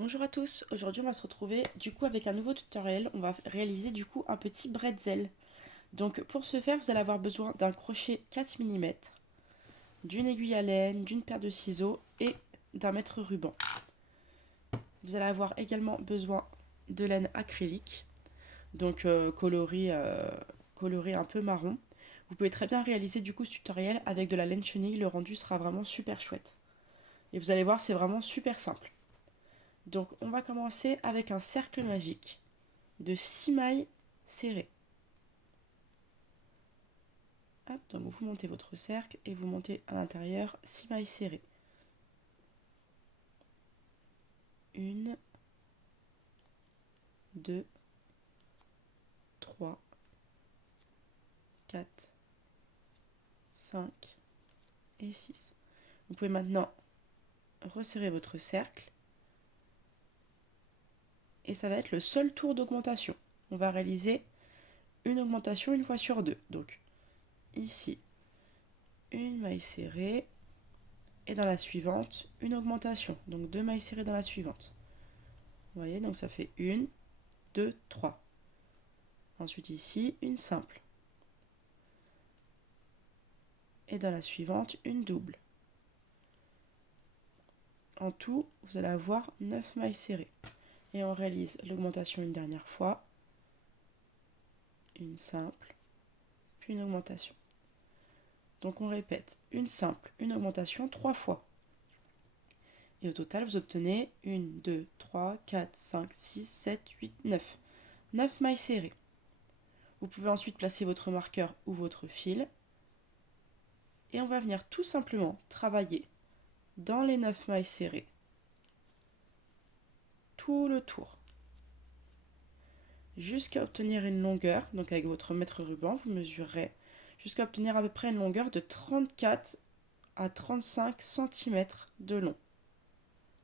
Bonjour à tous, aujourd'hui on va se retrouver du coup avec un nouveau tutoriel. On va réaliser du coup un petit bretzel. Donc pour ce faire vous allez avoir besoin d'un crochet 4 mm, d'une aiguille à laine, d'une paire de ciseaux et d'un mètre ruban. Vous allez avoir également besoin de laine acrylique, donc colorée un peu marron. Vous pouvez très bien réaliser du coup ce tutoriel avec de la laine chenille, le rendu sera vraiment super chouette. Et vous allez voir c'est vraiment super simple. Donc on va commencer avec un cercle magique de 6 mailles serrées. Hop, donc vous montez votre cercle et vous montez à l'intérieur 6 mailles serrées. 1, 2, 3, 4, 5 et 6. Vous pouvez maintenant resserrer votre cercle et ça va être le seul tour d'augmentation. On va réaliser une augmentation une fois sur deux. Donc ici, une maille serrée et dans la suivante, une augmentation. Donc 2 mailles serrées dans la suivante. Vous voyez, donc ça fait 1, 2, 3. Ensuite ici, une simple. Et dans la suivante, une double. En tout, vous allez avoir 9 mailles serrées. Et on réalise l'augmentation une dernière fois, une simple, puis une augmentation. Donc on répète une simple, une augmentation 3 fois. Et au total, vous obtenez 1, 2, 3, 4, 5, 6, 7, 8, 9. 9 mailles serrées. Vous pouvez ensuite placer votre marqueur ou votre fil. Et on va venir tout simplement travailler dans les 9 mailles serrées tout le tour jusqu'à obtenir une longueur. Donc avec votre mètre ruban, vous mesurerez jusqu'à obtenir à peu près une longueur de 34 à 35 cm de long.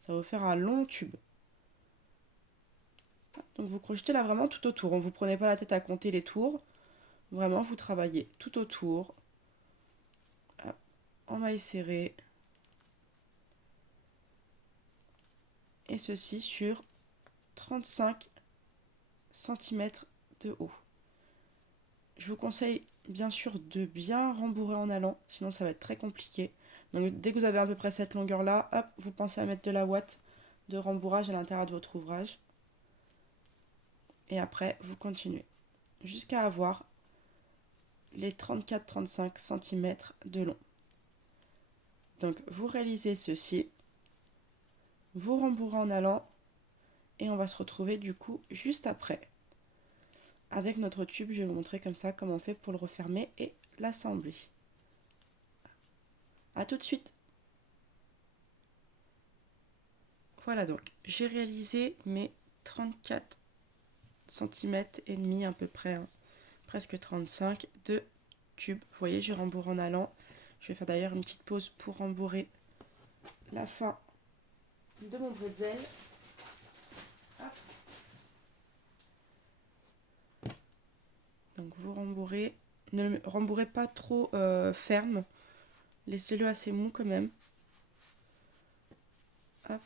Ça va vous faire un long tube. Donc vous crochetez là vraiment tout autour. On ne vous prenez pas la tête à compter les tours. Vraiment, vous travaillez tout autour en mailles serrées. Et ceci sur 35 cm de haut. Je vous conseille bien sûr de bien rembourrer en allant, sinon ça va être très compliqué. Donc dès que vous avez à peu près cette longueur là, hop, vous pensez à mettre de la ouate de rembourrage à l'intérieur de votre ouvrage. Et après, vous continuez jusqu'à avoir les 34-35 cm de long. Donc vous réalisez ceci, vous rembourrez en allant et on va se retrouver du coup juste après. Avec notre tube, je vais vous montrer comme ça comment on fait pour le refermer et l'assembler. A tout de suite. Voilà, donc j'ai réalisé mes 34 cm et demi à peu près, hein, presque 35 de tubes. Vous voyez, je rembourre en allant. Je vais faire d'ailleurs une petite pause pour rembourrer la fin de mon bretzel. Hop. Donc vous rembourrez, ne le rembourrez pas trop ferme, laissez-le assez mou quand même. Hop.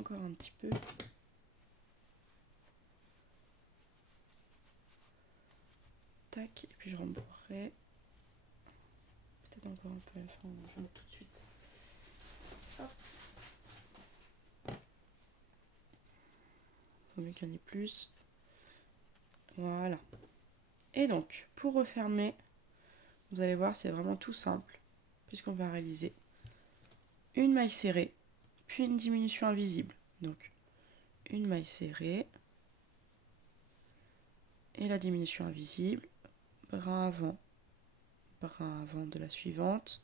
Encore un petit peu. Tac, et puis je rembourrerai. Peut-être encore un peu à la fin, je mets tout de suite. Hop. Faut mieux qu'il y en ait plus. Voilà. Et donc, pour refermer, vous allez voir, c'est vraiment tout simple, puisqu'on va réaliser une maille serrée, puis une diminution invisible. Donc, une maille serrée, et la diminution invisible, brin avant de la suivante.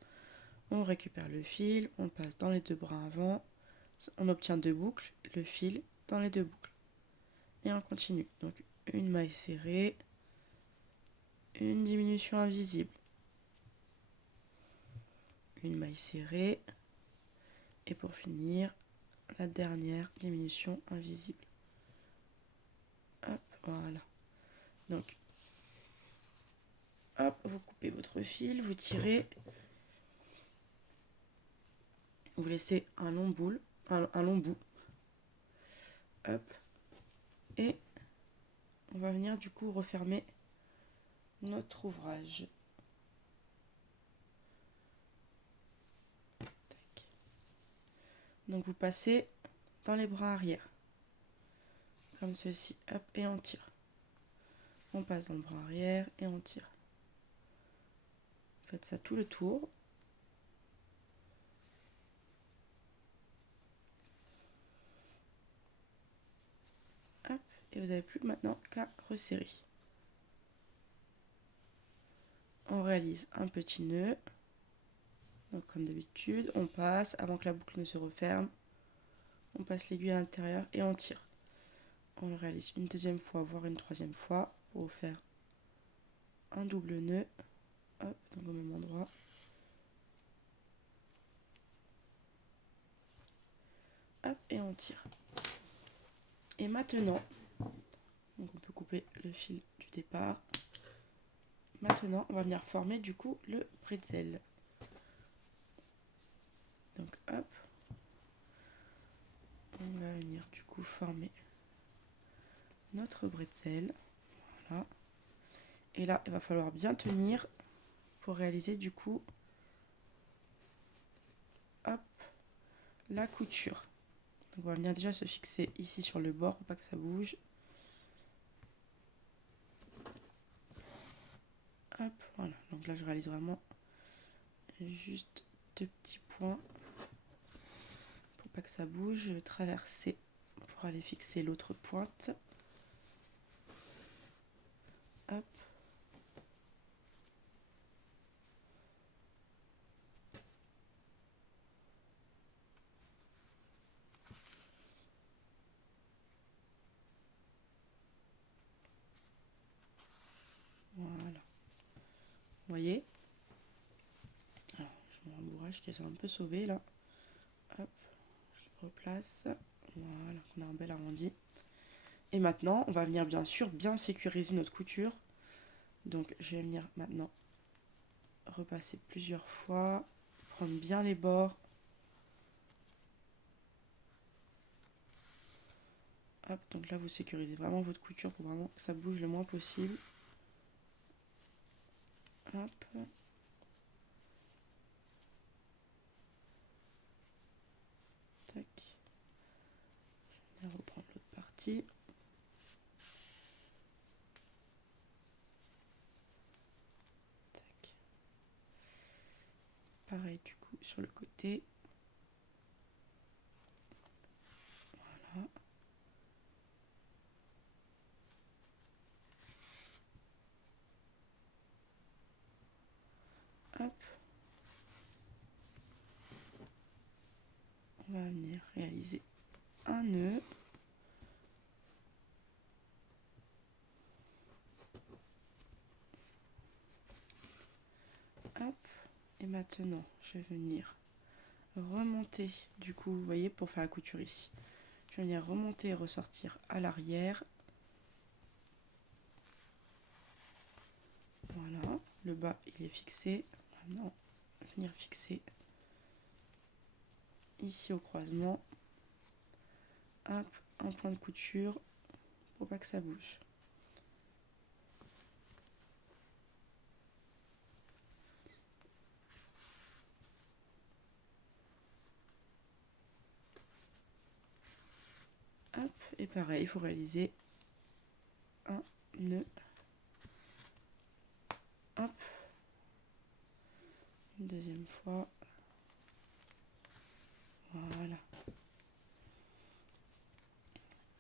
On récupère le fil, on passe dans les deux brins avant, on obtient deux boucles, le fil dans les deux boucles. Et on continue. Donc, une maille serrée, une diminution invisible, une maille serrée, et pour finir, la dernière diminution invisible. Hop, voilà. Donc, Hop, vous coupez votre fil, vous tirez. Vous laissez un long bout. Hop. Et on va venir du coup refermer notre ouvrage. Tac. Donc vous passez dans les bras arrière. Comme ceci. Hop, et on tire. On passe dans le bras arrière et on tire. Faites ça tout le tour. Hop, et vous n'avez plus maintenant qu'à resserrer. On réalise un petit nœud. Donc comme d'habitude, on passe avant que la boucle ne se referme. On passe l'aiguille à l'intérieur et on tire. On le réalise une deuxième fois, voire une troisième fois pour faire un double nœud. Hop, donc au même endroit. Hop, et on tire. Et maintenant, donc on peut couper le fil du départ. Maintenant, on va venir former du coup le bretzel. Donc hop, on va venir du coup former notre bretzel. Voilà. Et là, il va falloir bien tenir pour réaliser du coup, hop, la couture. Donc on va venir déjà se fixer ici sur le bord pour pas que ça bouge. Hop, voilà. Donc là, je réalise vraiment juste 2 petits points pour pas que ça bouge. Je vais traverser pour aller fixer l'autre pointe. Hop. Voilà. Vous voyez? Alors, je me rembourrage qui s'est un peu sauvé là. Hop, je le replace. Voilà, on a un bel arrondi. Et maintenant, on va venir bien sûr bien sécuriser notre couture. Donc, je vais venir maintenant repasser plusieurs fois, prendre bien les bords. Hop, donc là, vous sécurisez vraiment votre couture pour vraiment que ça bouge le moins possible. Hop. Tac. Je vais reprendre l'autre partie. Tac. Pareil du coup sur le côté. Voilà. Hop. On va venir réaliser un nœud. Hop. Et maintenant, je vais venir remonter, du coup, vous voyez, pour faire la couture ici. Je vais venir remonter et ressortir à l'arrière. Voilà, le bas, il est fixé. Maintenant, venir fixer ici au croisement. Hop, un point de couture pour pas que ça bouge. Hop, et pareil, il faut réaliser un nœud. Hop, une deuxième fois. Voilà.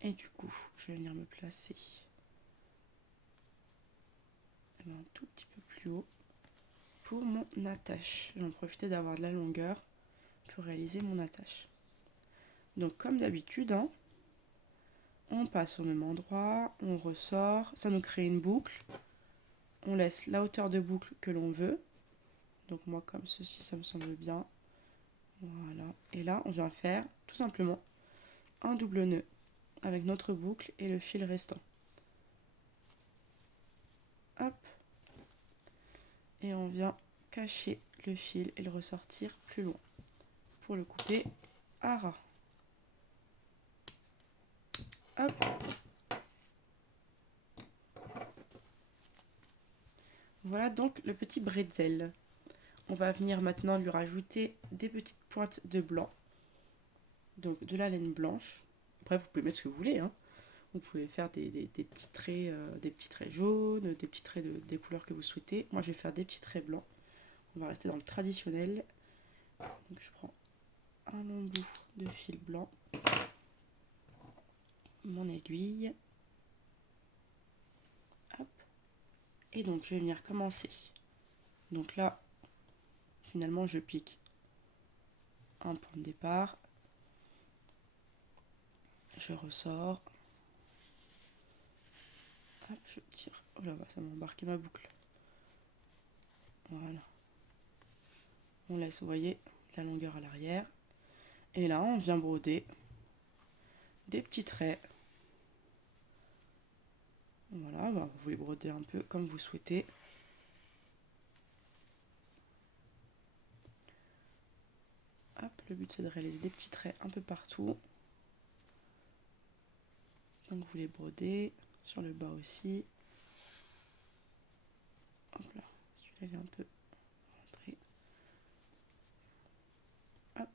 Et du coup, je vais venir me placer un tout petit peu plus haut pour mon attache. J'en profite d'avoir de la longueur pour réaliser mon attache. Donc comme d'habitude, hein, on passe au même endroit, on ressort, ça nous crée une boucle. On laisse la hauteur de boucle que l'on veut. Donc moi comme ceci, ça me semble bien. Voilà. Et là, on vient faire tout simplement un double nœud avec notre boucle et le fil restant. Hop. Et on vient cacher le fil et le ressortir plus loin pour le couper à ras. Hop. Voilà donc le petit bretzel. On va venir maintenant lui rajouter des petites pointes de blanc. Donc de la laine blanche. Après vous pouvez mettre ce que vous voulez, hein. Vous pouvez faire des petits traits jaunes, des petits traits des couleurs que vous souhaitez. Moi je vais faire des petits traits blancs. On va rester dans le traditionnel. Donc je prends un long bout de fil blanc, mon aiguille. Hop. Et donc je vais venir commencer. Donc là, finalement je pique un point de départ. Je ressors. Hop, je tire. Oh là, ça m'a embarqué ma boucle. Voilà. On laisse, vous voyez, la longueur à l'arrière. Et là, on vient broder des petits traits. Voilà, vous les brodez un peu comme vous souhaitez. Hop, le but c'est de réaliser des petits traits un peu partout. Donc vous les brodez sur le bas aussi. Hop là, celui-là il est un peu rentré. Hop.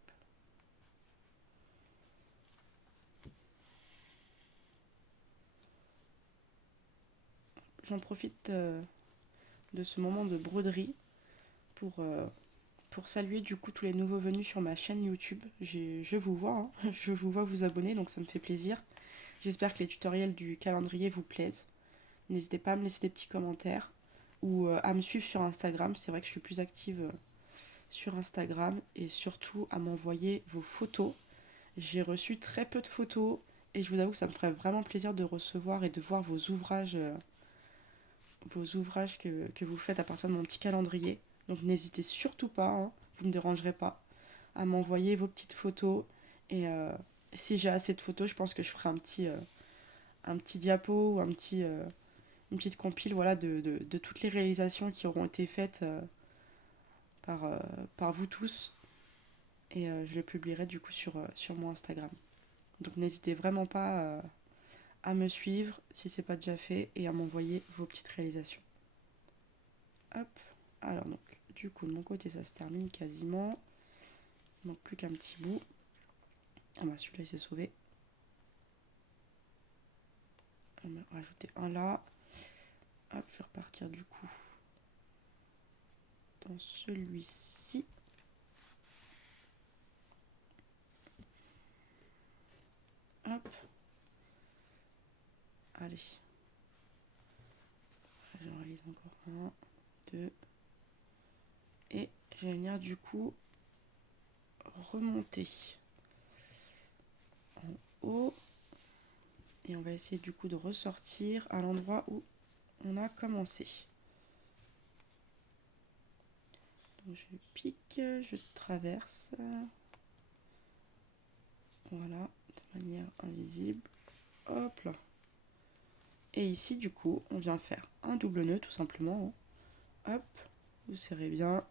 J'en profite de ce moment de broderie pour saluer du coup tous les nouveaux venus sur ma chaîne YouTube. Je vous vois, hein, je vous vois vous abonner, donc ça me fait plaisir. J'espère que les tutoriels du calendrier vous plaisent. N'hésitez pas à me laisser des petits commentaires ou à me suivre sur Instagram. C'est vrai que je suis plus active sur Instagram et surtout à m'envoyer vos photos. J'ai reçu très peu de photos et je vous avoue que ça me ferait vraiment plaisir de recevoir et de voir vos ouvrages que vous faites à partir de mon petit calendrier. Donc n'hésitez surtout pas, hein, vous ne me dérangerez pas, à m'envoyer vos petites photos. Et si j'ai assez de photos, je pense que je ferai un petit diapo ou une petite compile, voilà, de toutes les réalisations qui auront été faites par vous tous. Et je les publierai du coup sur mon Instagram. Donc n'hésitez vraiment pas à me suivre si c'est pas déjà fait et à m'envoyer vos petites réalisations. Hop, alors donc du coup de mon côté ça se termine quasiment. Il manque plus qu'un petit bout. Ah bah celui-là il s'est sauvé. On va rajouter un là. Hop, je vais repartir du coup dans celui-ci. Hop. Allez. J'en réalise encore un, deux. Et je vais venir du coup remonter en haut. Et on va essayer du coup de ressortir à l'endroit où on a commencé. Donc je pique, je traverse. Voilà, de manière invisible. Hop là. Et ici, du coup, on vient faire un double nœud, tout simplement. Hop, vous serrez bien.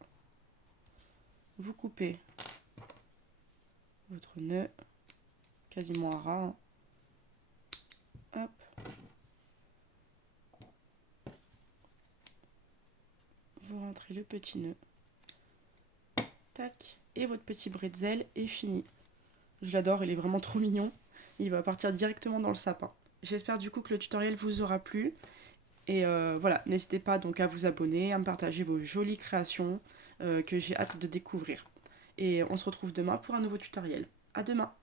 Vous coupez votre nœud quasiment à ras. Hop. Vous rentrez le petit nœud. Tac. Et votre petit bretzel est fini. Je l'adore, il est vraiment trop mignon. Il va partir directement dans le sapin. J'espère du coup que le tutoriel vous aura plu. Et voilà, n'hésitez pas donc à vous abonner, à me partager vos jolies créations que j'ai hâte de découvrir. Et on se retrouve demain pour un nouveau tutoriel. À demain!